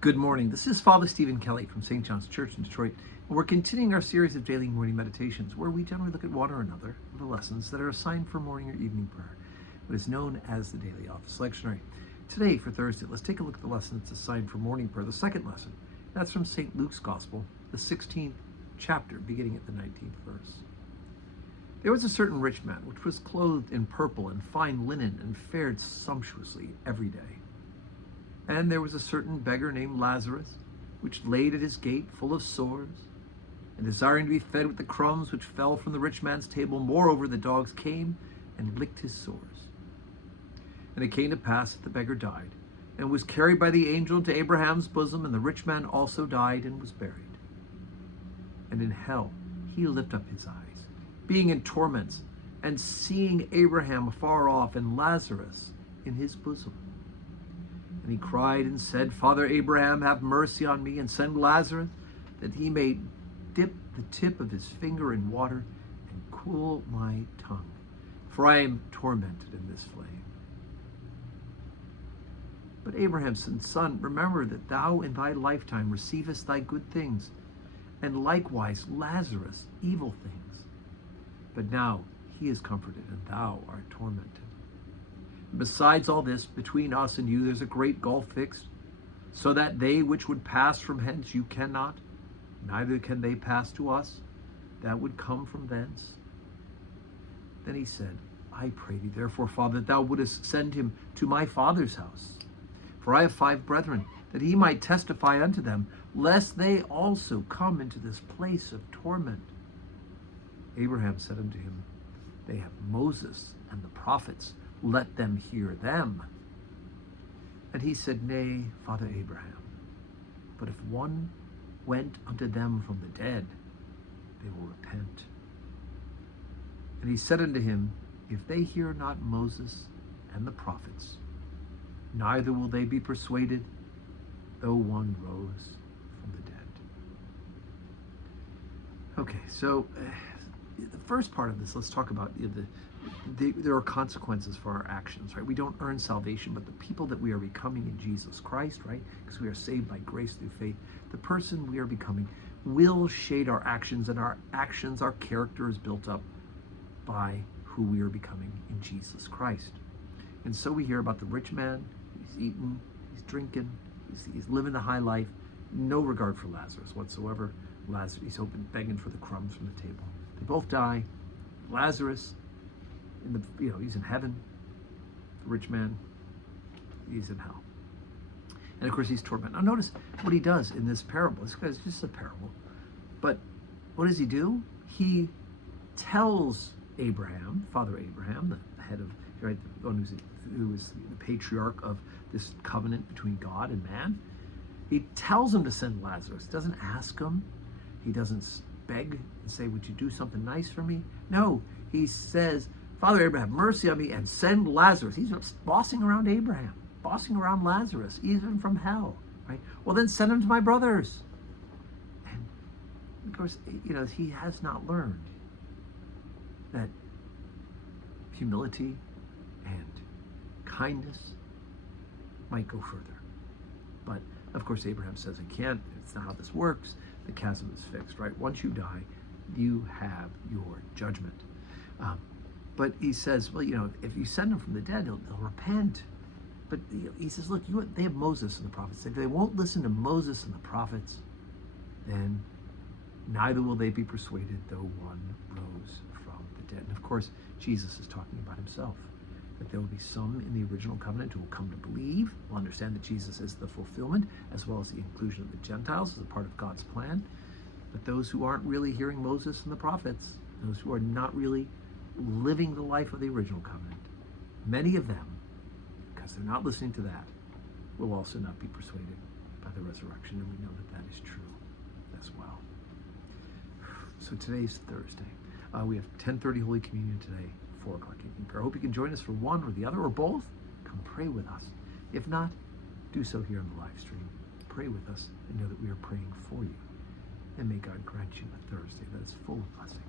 Good morning. This is Father Stephen Kelly from St. John's Church in Detroit, and we're continuing our series of daily morning meditations where we generally look at one or another of the lessons that are assigned for morning or evening prayer, what is known as the Daily Office Lectionary. Today, for Thursday, let's take a look at the lesson that's assigned for morning prayer, the second lesson. That's from St. Luke's Gospel, the 16th chapter, beginning at the 19th verse. There was a certain rich man which was clothed in purple and fine linen and fared sumptuously every day. And there was a certain beggar named Lazarus, which laid at his gate full of sores, and desiring to be fed with the crumbs which fell from the rich man's table. Moreover, the dogs came and licked his sores. And it came to pass that the beggar died, and was carried by the angel into Abraham's bosom, and the rich man also died and was buried. And in hell he lifted up his eyes, being in torments, and seeing Abraham afar off, and Lazarus in his bosom. And he cried and said, Father Abraham, have mercy on me, and send Lazarus, that he may dip the tip of his finger in water and cool my tongue, for I am tormented in this flame. But Abraham said, Son, remember that thou in thy lifetime receivest thy good things, and likewise Lazarus evil things. But now he is comforted, and thou art tormented. Besides all this, between us and you there's a great gulf fixed, so that they which would pass from hence you cannot, neither can they pass to us that would come from thence. Then he said, I pray thee therefore, Father, that thou wouldest send him to my father's house. For I have 5 brethren, that he might testify unto them, lest they also come into this place of torment. Abraham said unto him, They have Moses and the prophets, let them hear them. And he said, Nay, Father Abraham, but if one went unto them from the dead, they will repent. And he said unto him, If they hear not Moses and the prophets, neither will they be persuaded, though one rose from the dead. Okay, so the first part of this, let's talk about there are consequences for our actions, right? We don't earn salvation, but the people that we are becoming in Jesus Christ, right? Because we are saved by grace through faith. The person we are becoming will shade our actions, and our actions, our character is built up by who we are becoming in Jesus Christ. And so we hear about the rich man. He's eating, he's drinking, he's living the high life, no regard for Lazarus whatsoever. Lazarus, he's begging for the crumbs from the table. They both die. Lazarus, he's in heaven. The rich man, he's in hell. And of course, he's tormented. Now, notice what he does in this parable. This guy's just a parable. But what does he do? He tells Abraham, Father Abraham, the head of, right, the one who is the patriarch of this covenant between God and man. He tells him to send Lazarus. He doesn't ask him. He doesn't beg and say, would you do something nice for me? No, he says, Father Abraham, have mercy on me and send Lazarus. He's bossing around Abraham, bossing around Lazarus, even from hell, right? Well, then send him to my brothers. And of course, he has not learned that humility and kindness might go further. But of course, Abraham says it can't. It's not how this works. The chasm is fixed, right? Once you die, you have your judgment. But he says, well, if you send them from the dead, they'll repent. But he says, look, they have Moses and the prophets. If they won't listen to Moses and the prophets, then neither will they be persuaded, though one rose from the dead. And of course, Jesus is talking about himself, that there will be some in the original covenant who will come to believe, will understand that Jesus is the fulfillment, as well as the inclusion of the Gentiles as a part of God's plan. But those who aren't really hearing Moses and the prophets, those who are not really living the life of the original covenant, many of them, because they're not listening to that, will also not be persuaded by the resurrection. And we know that that is true as well. So today's Thursday. We have 10:30 Holy Communion today, 4 o'clock evening prayer. I hope you can join us for one or the other or both. Come pray with us. If not, do so here on the live stream. Pray with us and know that we are praying for you. And may God grant you a Thursday that is full of blessing.